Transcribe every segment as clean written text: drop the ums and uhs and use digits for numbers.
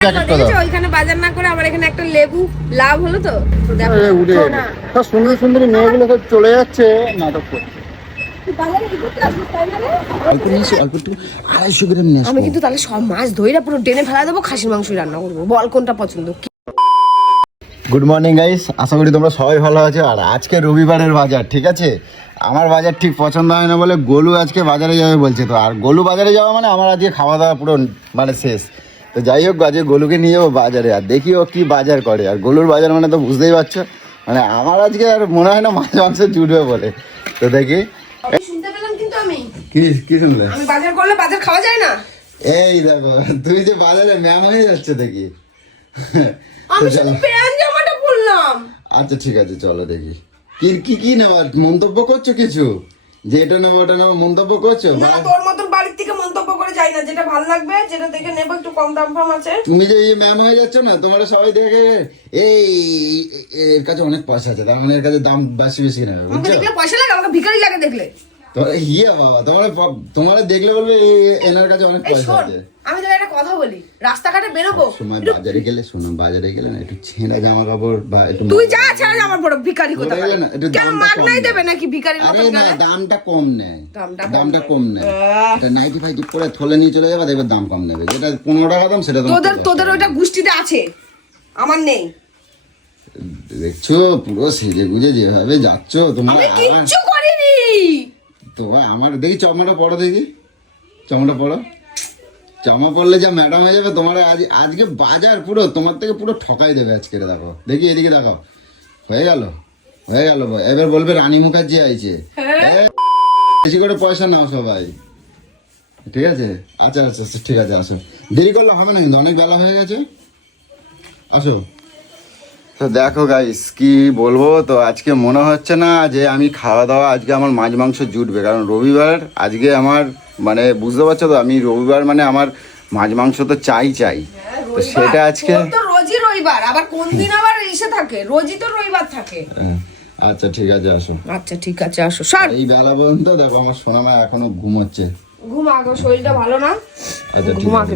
ওইখানে বাজার না করে আমার এখানে একটা লেবু লাভ হলো তো সুন্দর সুন্দর মেয়েগুলো সব চলে যাচ্ছে নাটক করছে। আমি কিন্তু তাহলে সব মাছ ধইরা পুরো টেনে ফেলা দেবো, খাসির মাংস রান্না করবো। বল কোনটা পছন্দ? গুড মর্নিং গাইস, আশা করি তোমরা সবাই ভালো আছো। আর আজকে রবিবারের বাজার, ঠিক আছে। আমার বাজার ঠিক পছন্দ হয় না বলে গোলু আজকে বাজারে যাবে বলছে। তো আর গোলু বাজারে যাওয়া মানে আমার আজকে খাওয়া দাওয়া পুরো মানে শেষ। তো যাই হোক, আজকে গোলুকে নিয়ে যাবো বাজারে, আর দেখি ও কি বাজার করে। আর গোলুর বাজার মানে তো বুঝতেই পারছো, মানে আমার আজকে আর মনে হয় না মাছ মাংস জুটবে বলে। তো দেখি শুনতে পেলাম কিন্তু আমি কি শুনলে? আমি বাজার করলে বাজার খাওয়া যায় না। এই দেখো, তুই যে বাজারে ম্যাম হয়ে যাচ্ছে দেখি। আমি শুধু প্যান্ট জামাটা পরলাম। আচ্ছা ঠিক আছে, চলো দেখি কি কি নেওয়ার মন্তব্য করছো কিছু, যে এটা নেবো ওটা নেবো মন্তব্য করছো? না, তোর মতন বাড়ির থেকে মন্তব্য করে যাই না। যেটা ভালো লাগবে, যেটা দেখে নেবো, একটু কম দাম ফাম আছে। তুমি যে এই ম্যাম হয়ে যাচ্ছ না, তোমরা সবাই দেখে এই এর কাছে অনেক পয়সা আছে, তার মানে এর কাছে দাম বেশি বেশি নেবে, আমাকে বুঝছো? দেখলে পয়সা লাগে, আমাকে ভিখারি লাগে দেখলে। তোমরা বাবা, তোমরা দেখলে বলবে এনার কাছে অনেক পয়সা আছে। আমি তোকে একটা কথা বলি, রাস্তাঘাটে বেরোবো, সময় বাজারে গেলে, শোনো, বাজারে গেলে না একটু ছেঁড়া জামা কাপড় বা একটু তুই যা ছাড়া আমার বড় ভিখারি কথা বলে না, একটু কেন দামটা মাগনাই কম দেবে নাকি ভিখারির আরে মতন না, গেলে? দামটা কম নেয়, দামটা কম নেয়। আহ। এটা নাইটি ফাইটি পরে থলে নিয়ে চলে যাবে, দেখবে দাম কম নেবে। যেটা 15 টাকা দাম সেটা দাম তোদের ওইটা গোষ্ঠীতে আছে, আমার নেই। দেখছো পুরো সেজে গুজে যেভাবে যাচ্ছ তোমরা। আমি কিচ্ছু করিনি। তো আমার দেখি চশমাটা পড়ো, দেখি চশমাটা পড়ো। জামা পরলে যা ম্যাডাম হয়ে যাবে তোমার। আজকে বাজার পুরো তোমার থেকে পুরো ঠকাই দেবে আজকে। দেখো দেখি, এদিকে দেখো, হয়ে গেল এবার বলবে রানী মুখার্জি আইছে। বেশি করে পয়সা নাও সবাই, ঠিক আছে? আচ্ছা আচ্ছা আচ্ছা, ঠিক আছে, আসো। দেরি করলে হবে না কিন্তু, অনেক বেলা হয়ে গেছে, আসো। তো দেখো গাইস, কি বলবো, তো আজকে মনে হচ্ছে না যে আমি খাওয়া দাওয়া আজকে আমার মাছ মাংস জুটবে, কারণ রবিবার আজকে আমার, মানে বুঝতে পারছো তো, আমি রবিবার মানে আমার মাছ মাংস তো চাই। তো সেটা আজকে তো রোজই রবিবার, আবার কোন দিন আবার এসে থাকে, রোজই তো রবিবার থাকে। আচ্ছা ঠিক আছে, আসো। আচ্ছা ঠিক আছে, আসো। সর এই বেলা পর্যন্ত দেখো আমার সোনামা এখনো ঘুমাচ্ছে। ঘুমা, গো শরীরটা ভালো না। আচ্ছা ঠিক আছে।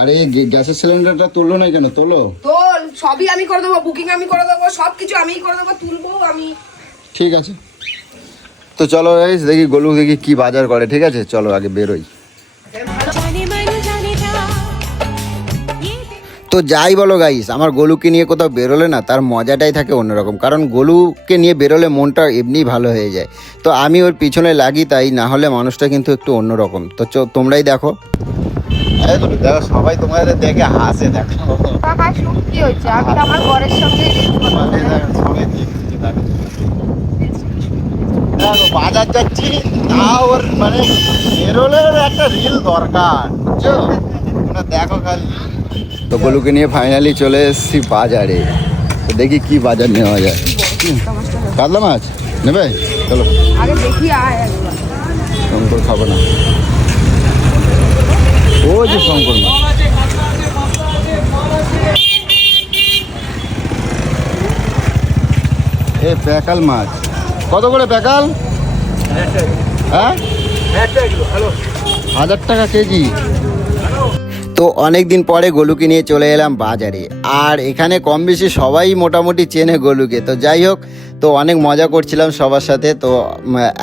আরে গ্যাসের সিলিন্ডারটা তুললো না কেন? তোলো। তোল, সবই আমি করে দেবো, বুকিং আমি করে দেবো, সবকিছু আমিই করে দেবো, তুলবো আমি। ঠিক আছে, তো চলো গাইস, দেখি গোলু দেখি কি বাজার করে। ঠিক আছে, চলো আগে বেরোই। তো যাই বলো গাইস, আমার গোলুকে নিয়ে কোথাও বেরোলে না তার মজাটাই থাকে অন্যরকম, কারণ গোলুকে নিয়ে বেরোলে মনটা এমনি ভালো হয়ে যায়। তো আমি ওর পিছনে লাগি, তাই না হলে মানুষটা কিন্তু একটু অন্যরকম। তো তোমরাই দেখো, দেখো সবাই তোমাদের দেখে হাসে। দেখো কি হয়েছে, আমি আমার বরের সঙ্গে বাজার যাচ্ছি, তাও ওর মানে বেরোলে একটা রিল দরকার, বুঝছো? দেখো খালি। তো গোলুকে নিয়ে ফাইনালি চলে এসেছি বাজারে। তো দেখি কি বাজার নেওয়া যায়। কাতলা মাছ নেবে? চলো আগে দেখি, আয় একবার। শঙ্কর খাবো না, ও যে শঙ্কর মাছ। এ প্যাকাল মাছ কত করে প্যাকাল? হ্যাঁ, 1000 টাকা কেজি। তো অনেক দিন পরে গোলুকে নিয়ে চলে এলাম বাজারে, আর এখানে কম বেশি সবাই মোটামুটি চেনে গোলুকে। তো যাই হোক, তো অনেক মজা করছিলাম সবার সাথে। তো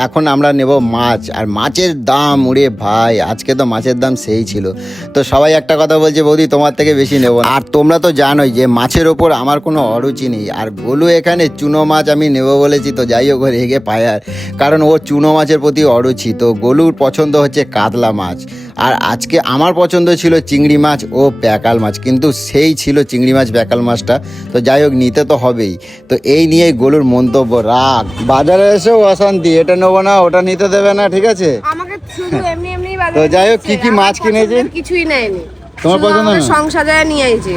এখন আমরা নেব মাছ, আর মাছের দাম, উড়ে ভাই, আজকে তো মাছের দাম সেই ছিল। তো সবাই একটা কথা বলছে, বৌদি তোমার থেকে বেশি নেব না। আর তোমরা তো জানোই যে মাছের ওপর আমার কোনো অরুচি নেই। আর গোলু এখানে চুনো মাছ আমি নেব বলেছি, তো যাই হোক রেগে পায়ার, কারণ ও চুনো মাছের প্রতি অরুচি। তো গোলুর পছন্দ হচ্ছে কাতলা মাছ, আর আজকে আমার পছন্দ ছিল চিংড়ি মাছ ও প্যাকাল মাছ, কিন্তু সেই ছিল চিংড়ি মাছ প্যাকাল মাছটা। তো যাই হোক, নিতে তো হবেই। তো এই নিয়েই গোলুর মন্তব্য, রাগ। বাজারে এসেও অশান্তি, এটা নেবো না, ওটা নিতে দেবে না, ঠিক আছে? আমাকে শুধু এমনি এমনি তো যাই হোক, কি কি মাছ কিনেছে? কিছুই নেয়নি, তোমার পছন্দ না? সংসার যায় নিয়ে আইছে।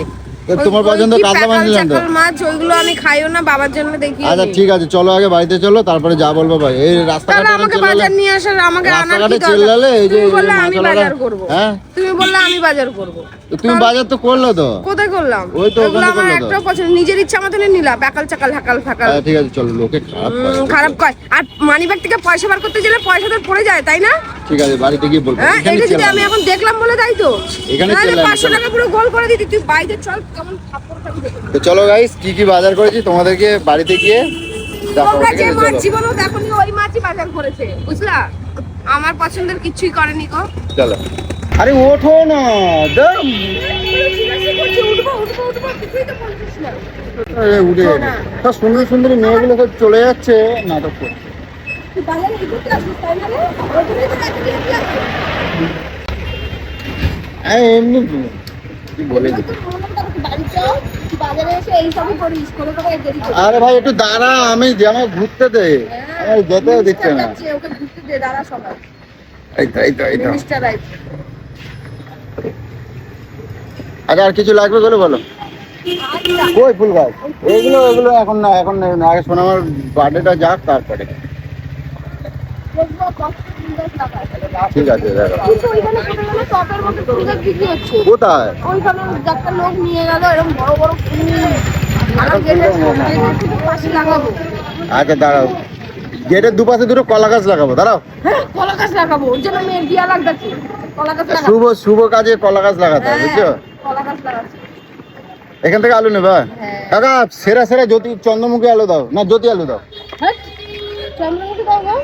তোমার পছন্দ কাতলা মাছ নিলাম তো। মাছ ওইগুলো আমি খাইও না, বাবার জন্য দেখি। আচ্ছা ঠিক আছে, চলো আগে বাড়িতে চলো, তারপরে যা বলবো ভাই। এই রাস্তাঘাটে আমাকে বাজার নিয়ে আসার, আমাকে আনার কি দরকার? চেল্লালে এই যে তুমি বললে আমি বাজার করব। হ্যাঁ তুমি বললে আমি বাজার করব। তুমি বাজার তো করলো তো। কোথায় করলাম? ওই তো ওখানে আমার করলো তো। একটা পছন্দ, নিজের ইচ্ছা মতন নিলাম, প্যাকাল চাকাল হাকাল ফাকাল। ঠিক আছে চলো, লোকে খারাপ কয়। আর মানিব্যাগ থেকে পয়সা বার করতে গেলে পয়সা তো পড়ে যায়, তাই না? ঠিক আছে বাড়িতে গিয়ে বলবো। হ্যাঁ, এটা যদি আমি এখন দেখলাম বলে তাই তো। এখানে নাহলে চেল্লালে 500 টাকা পুরো গোল করে দিতি। তুই বাইরে চল, কেমন থাপ্পড় খাবি দেখো। তো চলো গাইস, কি কি বাজার করেছি তোমাদেরকে বাড়িতে গিয়ে দেখাবো। তোমরা যে ঠিক আছে মাছ চলো জীবনেও দেখোনি, ওই মাছই বাজার করেছে, বুঝলা? আমার পছন্দের কিছুই করেনি গো। চলো। আরে ওঠো না, দাম উঠবো কিছুই তো বলছিস না। উঠে সব সুন্দর সুন্দর মেয়েগুলো সব চলে যাচ্ছে নাটক করে। তুই বাজারে এই করতে আসিস, তাই না রে? ওই জন্যই তো কাছে দিয়ে আসছিস। এমনি কি বলে দিই। বাজারে এসে এই সবই করিস, করে করে দেরি করিস। আরে ভাই একটু দাঁড়া, আমি আমার ঘুরতে দে, আমার যেতেও দিচ্ছে না। ওকে ঘুরতে দে, দাঁড়া সবাই। এই তো মিস্টার রাইট। আচ্ছা আর কিছু লাগবে বলো বলো। কই ফুল গাছ? এগুলো এখন না, এখন নেই না, আগে শোনো আমার বার্থডেটা যাক তারপরে। ঠিক আছে দেখো। কিন্তু ওইখানে ছোটবেলা টপের মধ্যে ফুল গাছ বিক্রি হচ্ছে। কোথায়? ওইখানে একটা লোক নিয়ে গেল, এরকম বড় বড় ফুল। আমার গেটের পাশে লাগাবো। আচ্ছা দাঁড়াও, গেটের দুপাশে দুটো কলা গাছ লাগাবো, দাঁড়াও। হ্যাঁ, কলা গাছ লাগাবো, ওর জন্য মেয়ের বিয়া লাগতেছে। কলা গাছ লাগাবো। শুভ কাজে কলা গাছ লাগাতে হবে, বুঝছো? কলা গাছ লাগাচ্ছি। এখান থেকে আলু নেবা? হ্যাঁ। কাকা সেরা জ্যোতি চন্দ্রমুখী আলু দাও, না জ্যোতি আলু দাও। হ্যাঁ, চন্দ্রমুখী দাও গো।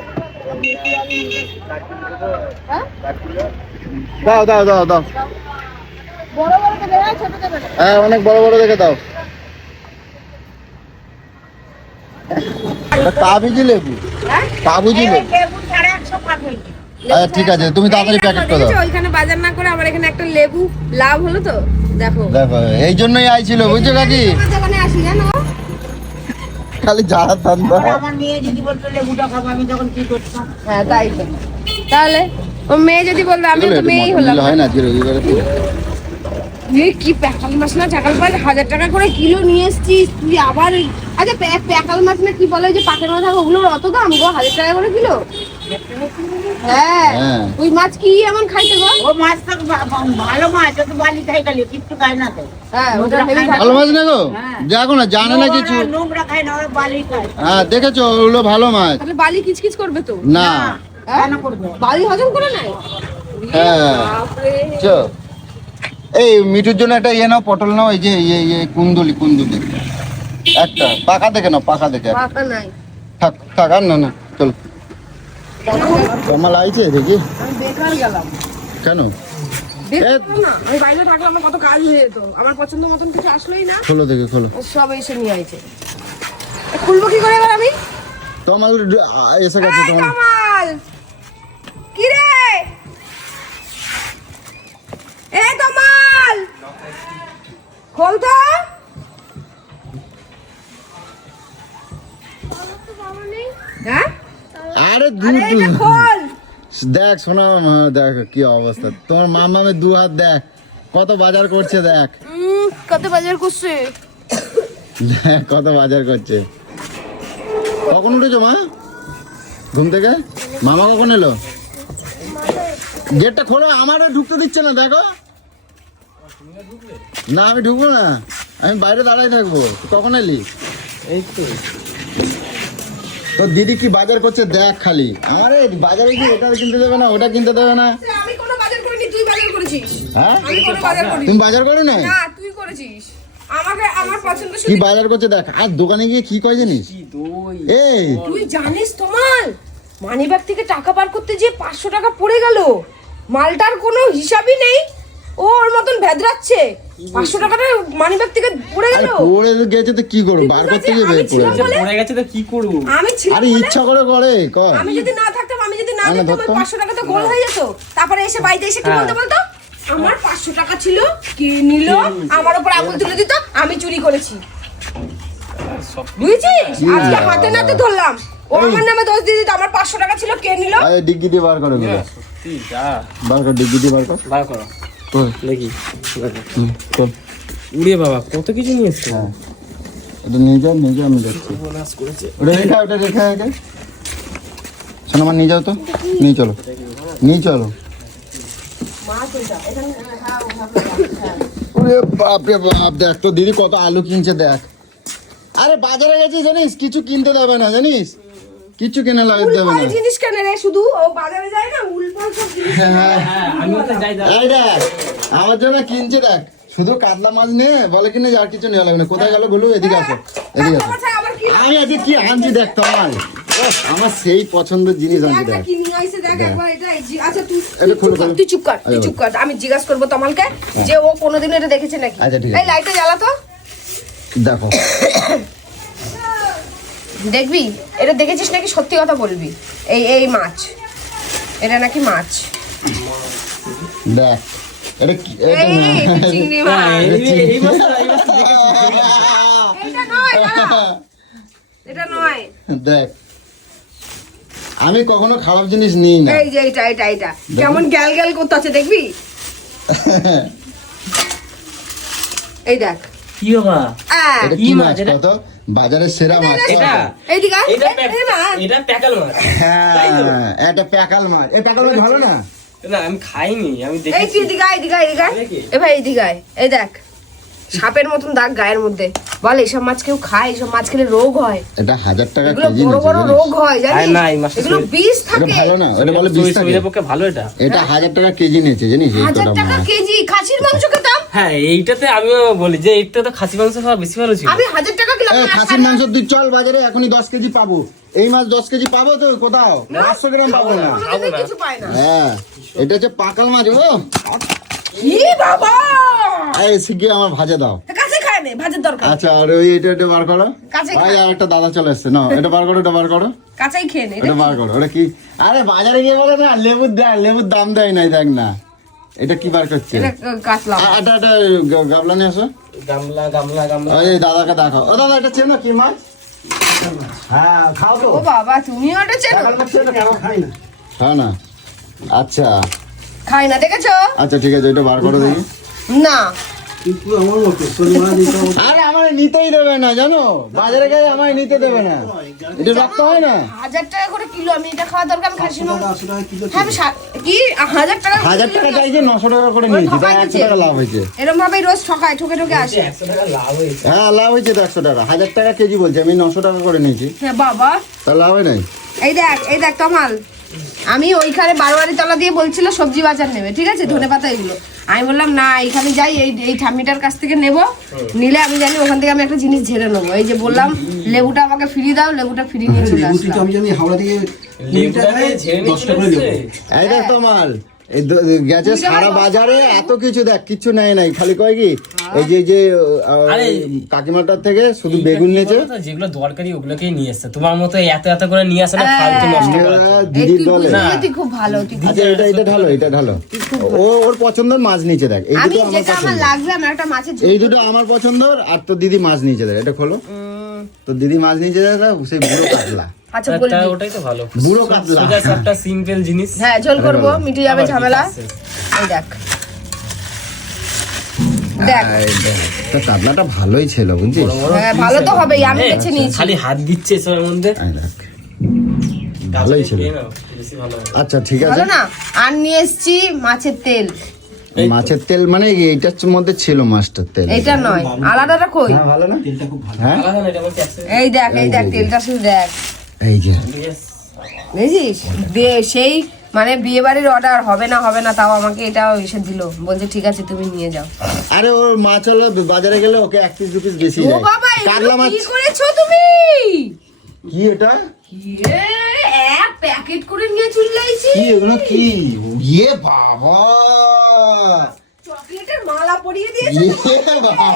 হ্যাঁ, দাও বড় বড় দেবে, হ্যাঁ ছোট দেবে না। হ্যাঁ, অনেক বড় বড় দেখে দাও। কাবুজি লেবু, হ্যাঁ, কাবুজি লেবু। লেবু 150 পাবে। আচ্ছা ঠিক আছে, তুমি তাড়াতাড়ি প্যাকেট করে দাও। ওইখানে বাজার না করে আমার এখানে একটা লেবু লাভ হলো তো, দেখো। দেখো এই জন্যই আইছিল, বুঝছো কাকি? তোমার দোকানে আসি জানো, খালি যারা ধান্দা। আমার মেয়ে যদি বলতো লেবুটা খাবো, আমি তখন কি করতাম? হ্যাঁ তাই তো। তাহলে ও মেয়ে যদি বলতো, আমি তো মেয়েই হলাম। হয় না আজকে রবিবারে তো। এই কি প্যাকাল মাছ না, চাকাল মাছ 1000 টাকা করে কিলো নিয়ে এসছিস তুই আবার। আচ্ছা প্যাকাল মাছ না কি বলে, যে পাকের মাছ, ওগুলোর অত দাম গো, 1000 টাকা করে কিলো? হ্যাঁ, হ্যাঁ। ওই মাছ কি এমন খাইতে গো? ও মাছ তো ভালো মাছ, ও তো বালি খাই খালি, কিচ্ছু খায় না তো। হ্যাঁ, ওটা হেভি ভালো মাছ না গো, হ্যাঁ। দেখো না, জানে না কিছু। নোংরা খায় না, ওরা বালি খায়। হ্যাঁ দেখেছো, ওগুলো ভালো মাছ তাহলে বালি কিচকিচ করবে তো। না। হ্যাঁ? কেন করবে? বালি হজম করে নাই? হ্যাঁ বাপরে। চো, এই মিঠুর জন্য একটা ইয়ে নাও, পটল নাও, এই যে কুন্দুলি একটা পাকা দেখে নাও, পাকা দেখে একটা। পাকা নাই। থাক আর না চল। কমা লাগছে দেখি। আমি বেকার গেলাম। কেন? বেকার না, আমি বাইরে থাকলাম না, কত কাজ হয়ে যেত। আমার পছন্দ মতন কিছু আসলোই না, খোলো দেখে খোলো। ও সব এসে নিয়ে আইছে। খুলবো কি করে এবার আমি? তোমার এসে গেছে এই তোমার। কামাল, কি রে? এই কামাল, খোল তো। হ্যাঁ, আরে আরে এটা খোল। দেখ শোনা, দেখ কি অবস্থা তোমার মামামের 2 হাত, দেখ কত বাজার করছে, দেখ কত বাজার করছে। দেখ কত বাজার করছে। কখন উঠেছো মা ঘুম থেকে? মামা কখন এলো? গেটটা খোলো, আমারও ঢুকতে দিচ্ছে না, দেখো না। আমি ঢুকবো না, আমি বাইরে দাঁড়াই থাকবো। তুই কখন এলি? এই তো তোর দিদি কি বাজার করছে দেখ খালি। আরে বাজারে কি এটা কিনতে দেবে না, ওটা কিনতে দেবে না। আমি কোনো বাজার করিনি, তুই বাজার করেছিস। হ্যাঁ আমি কোনো বাজার করিনি। তুমি বাজার করো না? না, তুই করেছিস। আমাকে আমার পছন্দ কি শুধু। বাজার করছে দেখ। আর দোকানে গিয়ে কি কয় জানিস? দই এই তুই জানিস তোমার মানিব্যাগ থেকে টাকা বার করতে যে 500 টাকা পড়ে গেল, মালটার কোনো হিসাবই নেই। ও ওর মতন ভেদরাচ্ছে, 500 টাকাটা মানিব্যাগ থেকে পড়ে গেল। পড়ে গেছে তো কি করবো, বার করতে গিয়ে আমি ছিলাম পড়ে বলে- পড়ে গেছে তো কি করব? আমি ছিলাম আরে বলে- ইচ্ছা করে কর। আমি যদি না থাকতাম, আমি যদি না না, দিতাম, ওই ধরতো। 500 টাকা তো গোল হয়ে যেত। তারপরে এসে বাড়িতে এসে কি হ্যাঁ। বলতো, আমার 500 টাকা ছিল, কে নিল, আমার উপর আঙুল তুলে দিত, আমি চুরি করেছি। বুঝছিস? আজকে হাতে নাতে ধরলাম, ও আমার নামে দোষ দিয়ে দিত, আমার 500 টাকা ছিল, কে নিল। আরে ডিগ্গি দিয়ে বার করে গুলো, সত্যি যা বার কর, ডিগ্গি দিয়ে বার কর। বার করো কর। দেখি কর। উড়ে বাবা কত কিছু নিয়ে এসছে। হ্যাঁ এটা নিয়ে যাও আমি দেখছি। বোনাস করেছে। ওটা রেখে আগে শোনো আমার নিয়ে যাও তো, নিয়ে চলো। মাছ ওইটা এখানে হ্যাঁ ওভাবে হ্যাঁ ওরে বাপ রে বাপ, দেখ তো দিদি কত আলু কিনছে দেখ। আরে বাজারে গেছি জানিস, কিছু কিনতে দেবে না জানিস, কিছু কিনে লাগাতে দেবে না। উলফল জিনিস কেন রে, শুধু ও বাজারে যায় না উলফল সব জিনিস হ্যাঁ আমিও তো যাই দাদা। এই দেখ আমার জন্য কিনছে দেখ, শুধু কাতলা মাছ নে বলে কিনে আর কিছু নেওয়া লাগবে না। কোথায় গেল বলু, এদিকে আসো এদিকে আসো। আচ্ছা আবার কি আমি আজকে কি আনছি দেখ তো আমার সেই পছন্দের জিনিস আনছি একটা দেখ। কি নিয়ে আইছে দেখ একবার এটা আচ্ছা এটা খোলো, খোলো। তুই চুপ কর আমি জিজ্ঞাসা করবো তমালকে যে ও কোনোদিন এটা দেখেছে নাকি। আচ্ছা, ঠিক আছে। এই লাইটটা জ্বালা তো দেখো দেখবি এটা দেখেছিস নাকি, সত্যি কথা বলবি। এই মাছ এটা নাকি মাছ, দেখ এটা এটা এই না। চিংড়ি হ্যাঁ, মাছ। এই বছর দেখেছি। এটা নয় দাঁড়া। এটা নয় দেখ আমি কখনো খারাপ জিনিস নিই না। এই যে এটা কেমন গ্যাল গ্যাল করতেছে দেখবি। এই দেখ কি বাবা আহ, এটা কি কি মাছ মাছ এটা? কত বাজারের সেরা মাছ এটা এইদিকে আয়, এটা এই না। এটা প্যাকাল মাছ। তাই তো? হ্যাঁ এটা প্যাকাল মাছ। এই প্যাকাল মাছ ভালো না? না আমি খাইনি, আমি এই দেখেছি। তুই এদিকে আয়। দেখি? এ ভাই এদিকে আয়। এই দেখ সাপের মতন দাগ গায়ের মধ্যে। বল এইসব মাছ কেউ খায়? এইসব মাছ খেলে রোগ হয়, 1000 টাকা এগুলো কেজি বড় নিচ্ছে বড় জানিস? রোগ হয় জানিস। আয় না, এই মাছটা এগুলো শরীর- বিষ এটা থাকে। ভালো না, এটা বলে বিষ থাকে। শরীরের পক্ষে ভালো এটা। এটা 1000 টাকা কেজি নিয়েছে জানিস এই 1000 কটা টাকা মাছ। কেজি খাসির মাংস খেতাম হ্যাঁ এইটাতে আমিও বলি যে এইটা তো খাসি মাংস খাওয়া বেশি ভালো ছিল। আমি 1000 টাকা কিলো এই খাসির মাংস তুই চল বাজারে, এখনই 10 কেজি পাবো। এই মাছ 10 কেজি পাবো তো কোথাও? 500 গ্রাম পাবো না। কিছু পায় না। হ্যাঁ এটা হচ্ছে পাকাল মাছ। ও ই বাবা এই শিগগির আমার ভাজা দাও। কাছে খায় না, ভাজের দরকার। আচ্ছা আর ওই এটা বার করো। কাছে ভাই আর একটা দাদা চলে এসছে না, এটা বার করো, এটা বার করো, কাঁচাই খেয়ে নে। এটা বার করো। ওটা কি? আরে বাজারে গিয়ে বলে না লেবুর দাম দেয় নাই, দেখ না এটা কি বার করছে। এটা কাতলা। এটা গাবলা নিয়ে আসো। গামলা ওই দাদাকে দেখাও। ও দাদা এটা চেনো কি মাছ? হ্যাঁ খাও তো। ও বাবা তুমিও এটা চেনো? হ্যাঁ না আচ্ছা খাই না দেখেছো? আচ্ছা ঠিক আছে, এটা বার করে দেখি। না আরে আমার নিতেই দেবে না জানো, বাজারে গেলে আমার নিতে দেবে না। এটা রক্ত হয় না? 1000 টাকা করে কিলো। আমি এটা খাওয়া দরকার, আমি খাসির মাংস। হ্যাঁ আমি কি 1000 টাকা 1000 টাকা চাইছে, 900 টাকা করে নিয়েছি, তাই 100 টাকা লাভ হয়েছে। এরকম ভাবে রোজ ঠকে আসে। 100 টাকা লাভ হয়েছে। হ্যাঁ লাভ হয়েছে তো 100 টাকা। 1000 টাকা কেজি বলছে, আমি 900 টাকা করে নিয়েছি, হ্যাঁ বাবা তা লাভ হয় নাই। এই দেখ তমাল, আমি ওইখানে বারোয়ারি তলা দিয়ে বলছিল সবজি বাজার নেবে, ঠিক আছে, ধনেপাতা এগুলো। আমি বললাম না এখানে যাই, এই ঠাম্মিটার কাছ থেকে নেব, নিলে আমি জানি ওখান থেকে আমি একটা জিনিস ঝেড়ে নেবো। এই যে বললাম লেবুটা আমাকে ফ্রি দাও, লেবুটা ফ্রি নিয়ে চলে আসলাম। আমি জানি হাওড়া থেকে লেবুটাকে ঝেড়ে নিয়ে 10 টাকা করে চলে দেবো। এসছে। এই দেখ তোমার এই গেছে সারা বাজারে এত কিছু, দেখ কিচ্ছু নেয় নাই, খালি কয় কি এই যে আরে, কাকিমাটার থেকে শুধু বেগুন নিয়েছে। যেগুলো দরকারি ওগুলোকেই নিয়ে আসছে, তোমার মতো এত করে নিয়ে আসে না ফালতু নষ্ট করার জন্য। এই দিদির তুই দলে। বুঝলি, তুই খুব ভালো, তুই খুব আচ্ছা এটা ঢালো। ওর পছন্দের মাছ নিচে দেখ, এই আমি দুটো আমার যেটা আমার পছন্দ। লাগবে আমি একটা মাছের ঝোল। এই দুটো আমার পছন্দর, আর তোর দিদি মাছ নিচে দেখ, এটা খোলো। তো দিদি মাছ নিচে দেখ, সেই বুড়ো কাতলা। আচ্ছা তা বলবি। ওটাই তো ভালো, বুড়ো কাতলা। সোজা সাপটা সিম্পল জিনিস। হ্যাঁ ঝোল করবো, মিটে যাবে আবার কি ঝামেলা। আছে? এই দেখ দেখ তা কাতলাটা ভালোই ছিল বুঝছিস। হ্যাঁ ভালো তো হবেই, আমি বেছে নিয়েছি। খালি হাত দিচ্ছে এসবের মধ্যে। এই দেখ, ভালোই ছিল। খেয়ে নাও, বেশি ভালো হবে। আচ্ছা ঠিক আছে। ভালো না। আর নিয়ে এসছি মাছের তেল। মাছের তেল মানে এইটার মধ্যে ছিল মাছটার তেল। এটা নয়, আলাদাটা কই? হ্যাঁ ভালো না? তেলটা খুব ভালো। হ্যাঁ আলাদা না, এটা বলতে একসাথে। এই দেখ তেলটা শুধু দেখ, এই যে Yes. বুঝিস? সেই মানে বিয়ে বাড়ির অর্ডার হবে না তাও আমাকে এটা এসে দিল, বলছে ঠিক আছে তুমি নিয়ে যাও। আরে ওর মাছ হলো বাজারে গেলে ওকে 1 পিস 2 পিস বেশি ও যায়। বাবা কাতলা এগুলো মাছ কি করেছো তুমি? কি এটা? এক প্যাকেট করে নিয়ে চলে আইছি। কি এগুলো কি? ইয়ে বাবা, চকলেটের মালা পরিয়ে দিয়েছে। ইয়ে বাবা,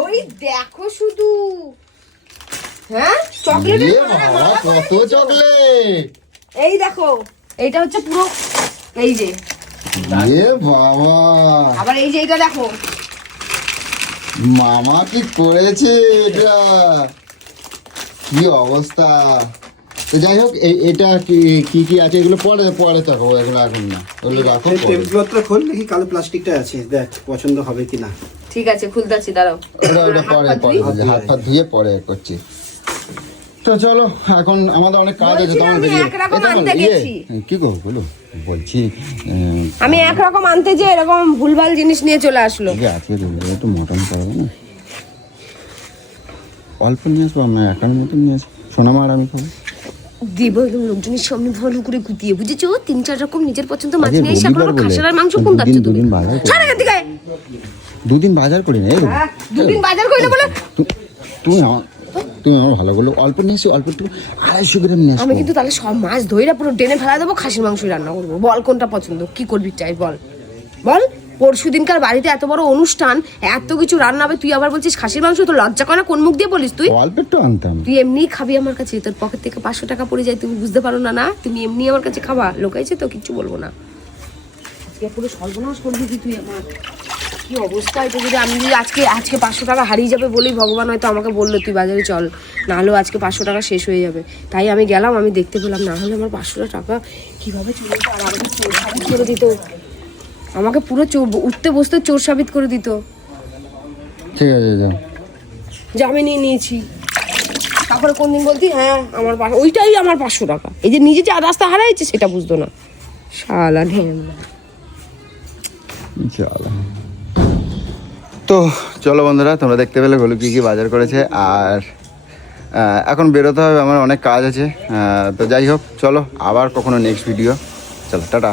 ওই দেখো শুধু, হ্যাঁ চকলেটের ইয়ে মালা বাবা, পরিয়ে কত চকলেট! এই দেখো এইটা হচ্ছে পুরো, এই যে ইয়ে বাবা, আবার এই যে এটা দেখো, মামা কি করেছে এটা? কি অবস্থা! তো যাই হোক এটা কি আছে এগুলো পরে থাকো, এগুলো এখন না, ওগুলো রাখো পরে। টেবিলপত্র খোল দেখি, কালো প্লাস্টিকটা আছে, দেখ পছন্দ হবে কিনা। ঠিক আছে খুলতাছি দাঁড়াও। ওটা পরে হাত পা ধুয়ে পরে করছি। তো চলো এখন আমাদের অনেক কাজ আছে। বলছি না, আমি একরকম আনতে গেছি। কি গো বলো বলছি আমি একরকম আনতে যে এরকম ভুলভাল জিনিস নিয়ে চলে আসলো। আজকে একটু মটন করবো না, অল্প নিয়ে আসবো, আমরা একার মতন নিয়ে আসবো, সোনামা আর আমি খাবো। দিব এবং লোকজনের সামনে ভালো করে গুতিয়ে বুঝেছো, 3-4 রকম নিজের পছন্দ মাছ আজকে নিয়ে এসে রবিবার আপনারা বলে খাসির আর মাংস কোন দাচ্ছ তুমি? দুদিন বাজার করি। ছাড় এখান থেকে। দুদিন বাজার করি না এই হ্যাঁ, দুদিন বাজার কইলে বলে তুমি আমার ভালো করলো, অল্প নিয়ে এসো, অল্প একটু 250 গ্রাম নিয়ে আসবো। আমি কিন্তু তাহলে সব মাছ ধইরা পুরো টেনে ফেলা দেবো, খাসির মাংসই রান্না করবো। বল কোনটা পছন্দ, কি করবি চাই বল বল। পরশু দিনকার বাড়িতে এত বড় অনুষ্ঠান, এত কিছু রান্না হবে, তুই আবার বলছিস খাসির মাংস? তো লজ্জা করে না? কোন মুখ দিয়ে বলিস তুই? অল্প একটু আনতাম। তুই এমনি খাবি আমার কাছে, তোর পকেট থেকে 500 টাকা পড়ে যায়, তুমি বুঝতে পারো না? না তুমি এমনি আমার কাছে খাবা, লোকাইছে তো, কিচ্ছু বলবো না। আজকে পুরো সর্বনাশ করবি কি তুই আমার? কি অবস্থা এটা! যদি আমি যদি আজকে 500 টাকা হারিয়ে যাবে বলেই ভগবান হয়তো আমাকে বললো তুই বাজারে চল, না হলেও আজকে 500 টাকা শেষ হয়ে যাবে। তাই আমি গেলাম, আমি দেখতে পেলাম, না হলে আমার 500 টাকা কিভাবে চলে যেত, আর আমাকে চোর সাবিত করে দিত, আমাকে পুরো উঠতে বসতে চোর সাবিত করে দিত। ঠিক আছে যাও। জামে নিয়ে নিয়েছি, তারপরে কোন দিন বলতি হ্যাঁ আমার ওইটাই আমার 500 টাকা। এই যে নিজে যে রাস্তা হারাইছে সেটা বুঝতো না, শালা ঢেমনা। চলো তো চলো বন্ধুরা, তোমরা দেখতে পেলে গোলু কি কি বাজার করেছে, আর এখন বেরোতে হবে, আমার অনেক কাজ আছে। তো যাই হোক, চলো আবার কখনো নেক্সট ভিডিও, চলো টাটা।